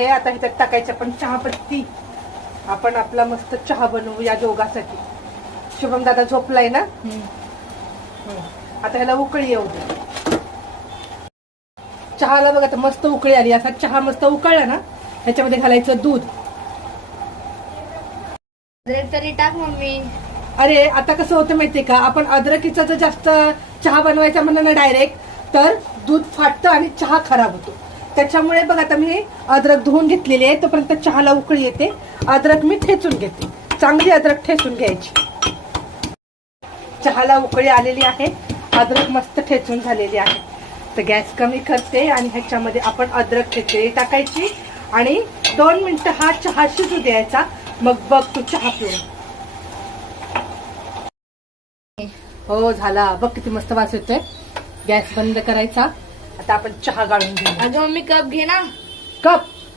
आहे. आता ह्याच्यात टाकायचं पण चहापत्ती. आपण आपला मस्त चहा बनवू या दोघांसाठी. शुभम दादा झोपलाय ना. आता ह्याला उकळी येऊ दे. चहाला बघा आता मस्त उकळी आली. असा चहा मस्त उकळला ना ह्याच्यामध्ये घालायचं दूध. तरी टाक मम्मी. अरे आता कसं होतं माहितीये का, आपण अद्रकीचा जर जास्त चहा बनवायचा म्हणलं ना डायरेक्ट तर दूध फाटतं आणि चहा खराब होतो. त्याच्यामुळे बघ आता मी अद्रक धुवून घेतलेली आहे. तोपर्यंत चहाला उकळी येते. अद्रक मी ठेचून घेते. चांगली अद्रक ठेचून घ्यायची. चहाला उकळी आलेली आहे. अद्रक मस्त ठेचून झालेली आहे. तर गॅस कमी करते आणि ह्याच्यामध्ये आपण अद्रक ठेचलेली टाकायची आणि 2 मिनिटं हा चहा शिजू द्यायचा. मग बघ तू चहा पिऊन. हो झाला बघ किती मस्त वास येतोय. गॅस बंद करायचा. आता आपण चहा गाळून घेऊ. अगं मम्मी कप घे ना. कप